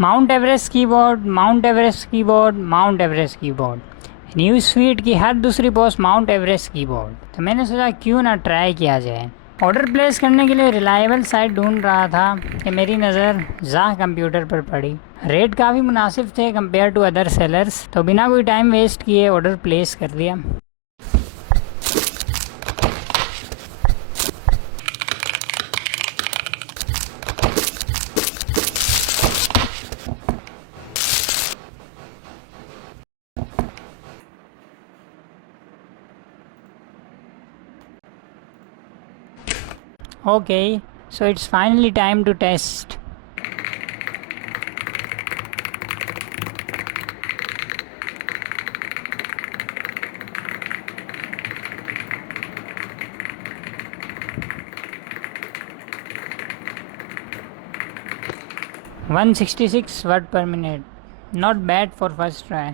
Mount Everest keyboard, mount Everest keyboard, mount Everest keyboard. News feed की हर दूसरी post mount Everest keyboard. तो मैंने सोचा क्यों ना ट्राई किया जाए। ऑर्डर प्लेस करने के लिए रिलायबल साइट ढूंढ रहा था कि मेरी नज़र जाह कंप्यूटर पर पड़ी। रेट काफ़ी मुनासिब थे कंपेयर टू अदर सेलर्स, तो बिना कोई टाइम वेस्ट किए ऑर्डर प्लेस कर दिया। Okay, so it's finally time to test. (166 word per minute). Not bad for first try.